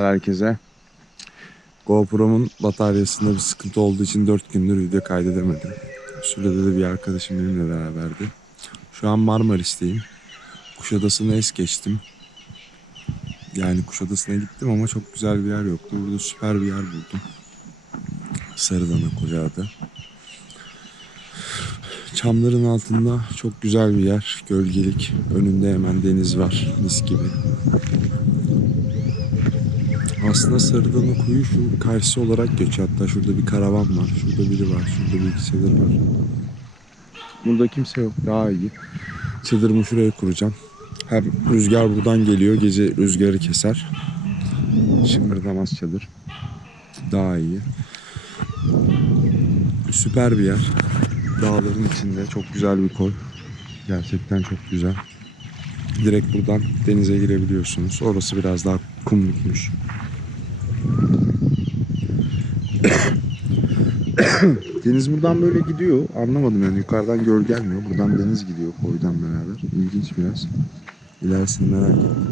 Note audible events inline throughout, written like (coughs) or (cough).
Selamlar herkese. GoPro'mun bataryasında bir sıkıntı olduğu için 4 gündür video kaydedemedim. Bu sürede de bir arkadaşım benimle beraberdi. Şu an Marmaris'teyim. Kuşadası'na es geçtim. Yani Kuşadası'na gittim ama çok güzel bir yer yoktu. Burada süper bir yer buldum. Sarıdana Koca'da. Çamların altında çok güzel bir yer. Gölgelik. Önünde hemen deniz var. Mis gibi. Aslında Sarıdana Kuyu şu karşısı olarak geçiyor. Hatta şurada bir karavan var. Şurada biri var. Şurada bir iki çadır var. Burada kimse yok. Daha iyi. Çadırımı şuraya kuracağım. Hem rüzgar buradan geliyor. Gece rüzgarı keser. Şıngırdamaz çadır. Daha iyi. Süper bir yer. Dağların içinde çok güzel bir koy. Gerçekten çok güzel. Direkt buradan denize girebiliyorsunuz. Orası biraz daha kumlukmuş. (coughs) deniz buradan böyle gidiyor. Anlamadım yani yukarıdan göl gelmiyor. Buradan deniz gidiyor koydan beraber. İlginç biraz. İlerisini merak ettim.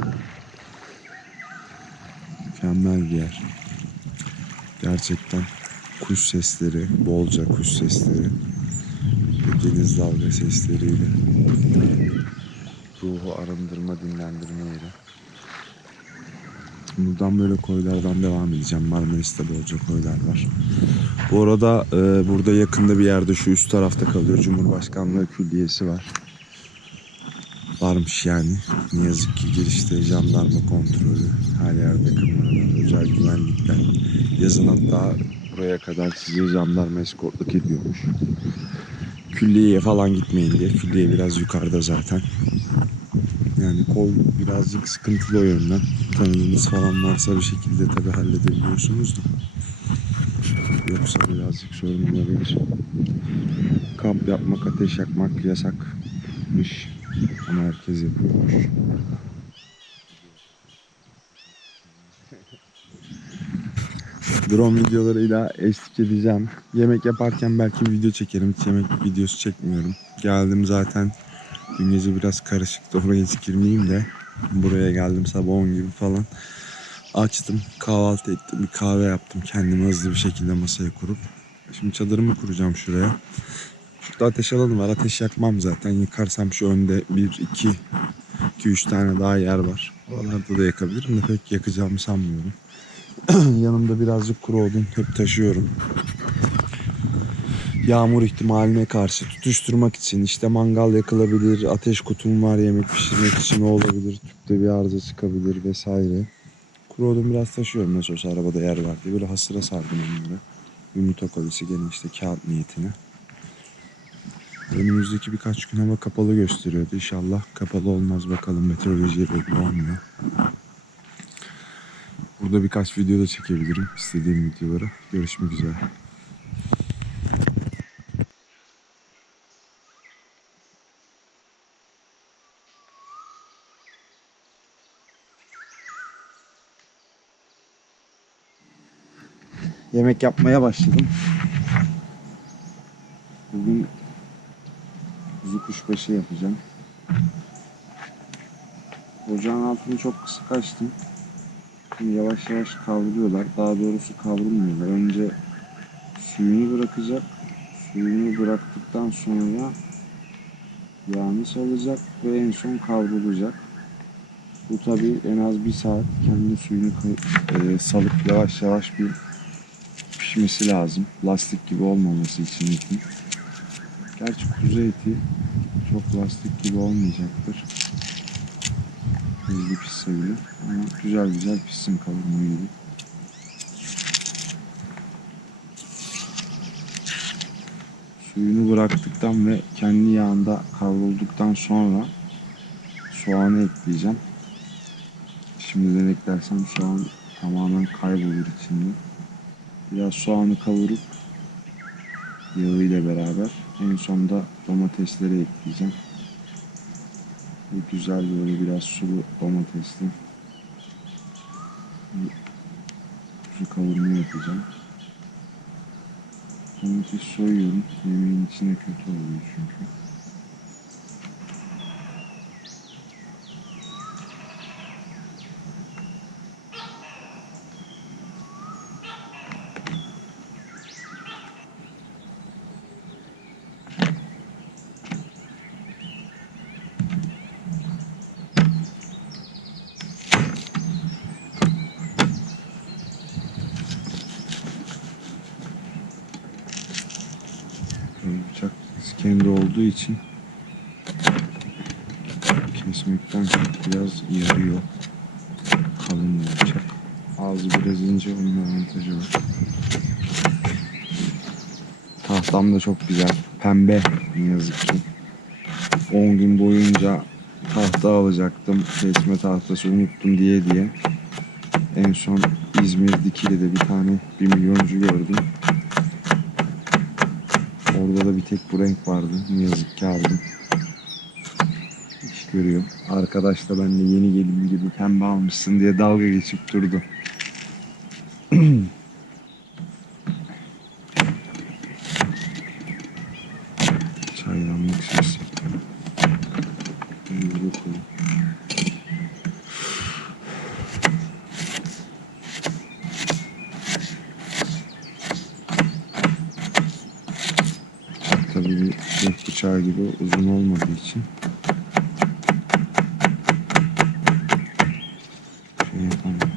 Mükemmel bir yer. Gerçekten kuş sesleri, bolca kuş sesleri ve deniz dalga sesleriyle ruhu arındırma, dinlendirme yeri. Buradan böyle koylardan devam edeceğim. Marmaris'te bolca koylar var. Bu arada e, burada yakında bir yerde şu üst tarafta kalıyor. Cumhurbaşkanlığı Külliyesi var. Varmış yani. Ne yazık ki girişte jandarma kontrolü, her yerde kameralar, özel güvenlikler. Yazın hatta buraya kadar sizi jandarma eskortluk ediyormuş. Külliyeye falan gitmeyin diye. Külliye biraz yukarıda zaten. Yani kol birazcık sıkıntılı o yönden. Tanıdığınız falan varsa bir şekilde tabi halledebiliyorsunuz da. Yoksa birazcık sorun olabilir. Kamp yapmak, ateş yakmak yasakmış. Ama herkes yapıyormuş. Drone videolarıyla eşlik edeceğim. Yemek yaparken belki video çekerim. Hiç yemek videosu çekmiyorum. Geldim zaten. Dün gece biraz karışıktı. Oraya hiç girmeyeyim de. Buraya geldim sabah 10 gibi falan. Açtım, kahvaltı ettim, bir kahve yaptım kendime hızlı bir şekilde masaya kurup. Şimdi çadırımı kuracağım şuraya. Şurada ateş alanı var. Ateş yakmam zaten. Yıkarsam şu önde 1, 2, 2, 3 tane daha yer var. Oralarda da yakabilirim de pek yakacağımı sanmıyorum. (clears throat) Yanımda birazcık kuru odun hep taşıyorum. Yağmur ihtimaline karşı tutuşturmak için işte mangal yakılabilir, ateş kutum var yemek pişirmek için o olabilir, tüpte bir arıza çıkabilir vesaire. Kuru odun biraz taşıyorum nasıl olsa arabada yer var diye böyle hasıra sardım onları. Yumurta kolisi gene işte kağıt niyetine. Önümüzdeki birkaç gün hava kapalı gösteriyordu. İnşallah kapalı olmaz bakalım meteorolojiye belli olmuyor. Burada birkaç video da çekebilirim istediğim videoları. Görüşmek üzere. Yemek yapmaya başladım. Bugün kuzu kuşbaşı yapacağım. Ocağın altını çok kısık açtım. Şimdi yavaş yavaş kavruyorlar. Daha doğrusu kavrulmuyorlar. Önce suyunu bırakacak. Suyunu bıraktıktan sonra yağını salacak ve en son kavrulacak. Bu tabi en az bir saat kendi suyunu e, salıp yavaş yavaş bir pişmesi lazım. Lastik gibi olmaması için etin. Gerçi kuzu eti çok lastik gibi olmayacaktır. Hızlı pişse bile ama güzel güzel pişsin kavurma gibi. Suyunu bıraktıktan ve kendi yağında kavrulduktan sonra soğanı ekleyeceğim. Şimdiden eklersem soğan tamamen kaybolur içinde. Biraz soğanı kavurup yağıyla beraber en sonda domatesleri ekleyeceğim. Bu güzel böyle biraz sulu domatesli kuzu kavurma yapacağım. Domates soyuyorum. Yemeğin içine kötü oluyor çünkü. Kendi olduğu için kesmekten biraz yarıyor. Kalın bıçak. Ağzı biraz ince onun avantajı var. Tahtam da çok güzel. Pembe ne yazık ki. 10 gün boyunca tahta alacaktım. Kesme tahtası unuttum diye diye. En son İzmir Dikili'de bir tane 1 milyoncu gördüm. Orada da bir tek bu renk vardı. Ne yazık ki aldım. İş görüyor. Arkadaş da ben de yeni gelin gibi pembe almışsın diye dalga geçip durdu. Çaydanlık sesi. Böyle koyayım. Tabii bir renk bıçağı gibi uzun olmadığı için şey yapamıyorum.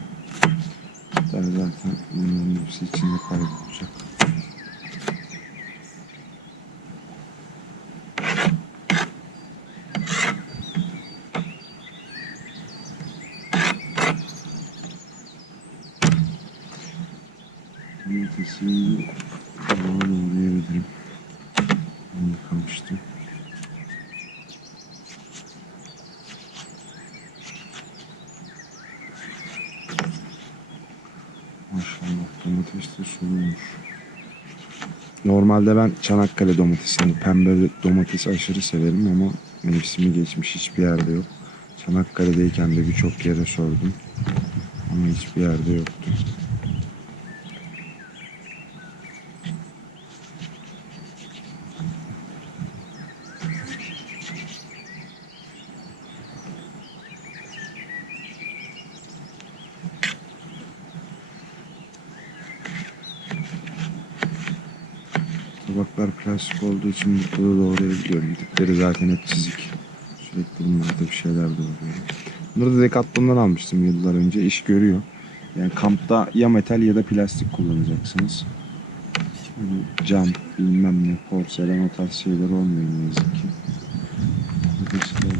Zaten bunların hepsi içinde kaybolacak. Domatesi tabağa doğrayabilirim. Onu yıkamıştım. Maşallah domates de soluymuş. Normalde ben Çanakkale domatesini, pembe domatesi aşırı severim ama mevsimi geçmiş hiçbir yerde yok. Çanakkale'deyken de birçok yere sordum ama hiçbir yerde yoktu. Plastik olduğu için burada da oraya gidiyorum. Dipleri zaten hep çizik. Sürekli bunlarda bir şeyler de oluyor. Bunları da Decathlon'dan almıştım yıllar önce. İş görüyor. Yani kampta ya metal ya da plastik kullanacaksınız. Hani cam, bilmem ne, porselen o tarz şeyler olmuyor ne yazık ki. Domatesler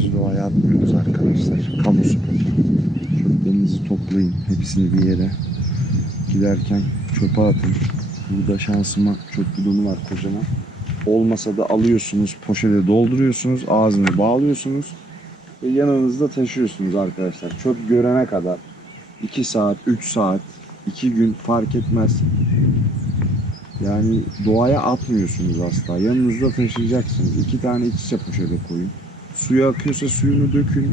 Çöplerimizi doğaya atmıyoruz arkadaşlar. Kamu spotu. Çöplerinizi toplayın. Hepsini bir yere giderken çöpe atın. Burada şansıma çöp bidonu var kocaman. Olmasa da alıyorsunuz, poşete dolduruyorsunuz, ağzını bağlıyorsunuz ve yanınızda taşıyorsunuz arkadaşlar. Çöp görene kadar 2 saat, 3 saat, 2 gün fark etmez. Yani doğaya atmıyorsunuz asla. Yanınızda taşıyacaksınız. İki tane iç içe poşete koyun. Suyu akıyorsa suyunu dökün.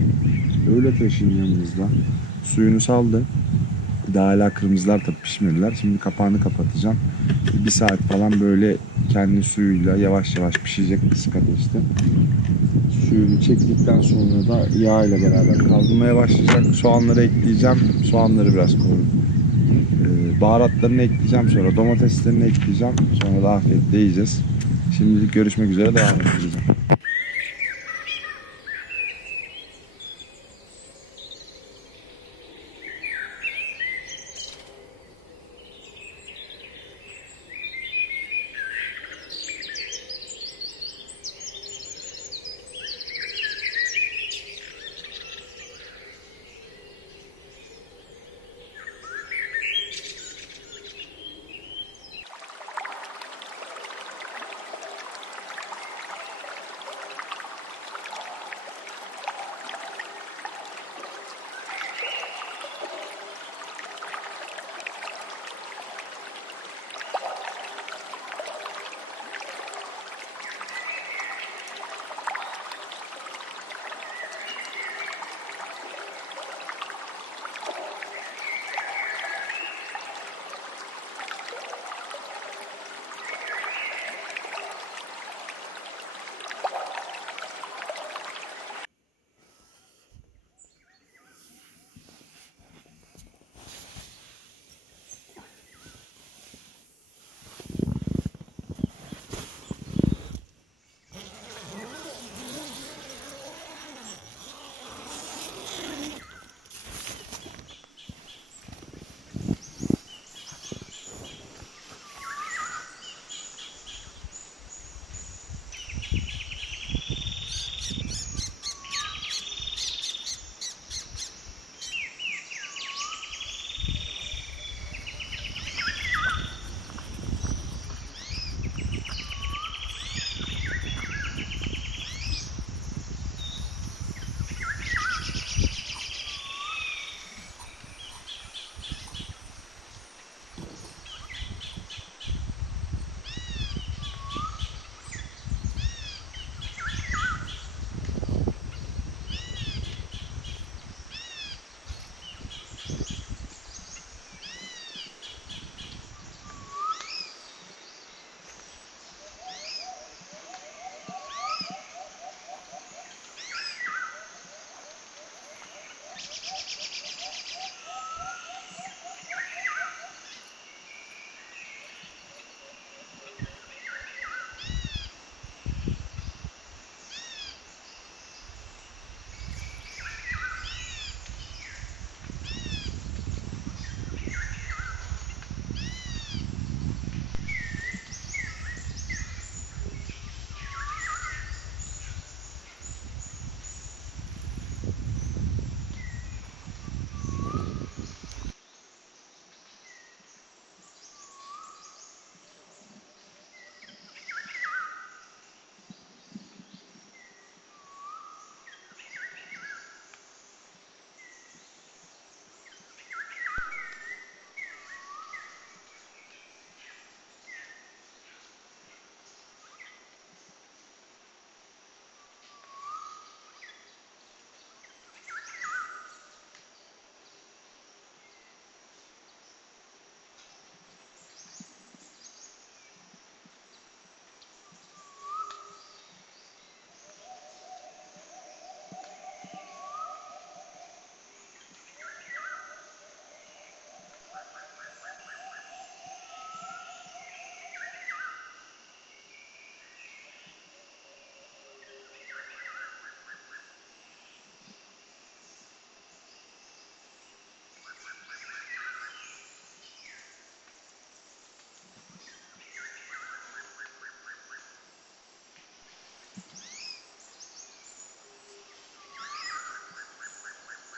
Öyle taşıyın yanınızda. Suyunu saldı. Daha hala kırmızılar tabii pişmediler. Şimdi kapağını kapatacağım. Bir saat falan böyle kendi suyuyla yavaş yavaş pişecek kısık ateşte. Suyunu çektikten sonra da yağ ile beraber kavrulmaya başlayacak. Soğanları ekleyeceğim. Soğanları biraz koyun. Ee, baharatlarını ekleyeceğim sonra domateslerini ekleyeceğim. Sonra da afiyetle yiyeceğiz. Şimdilik görüşmek üzere devam edeceğiz.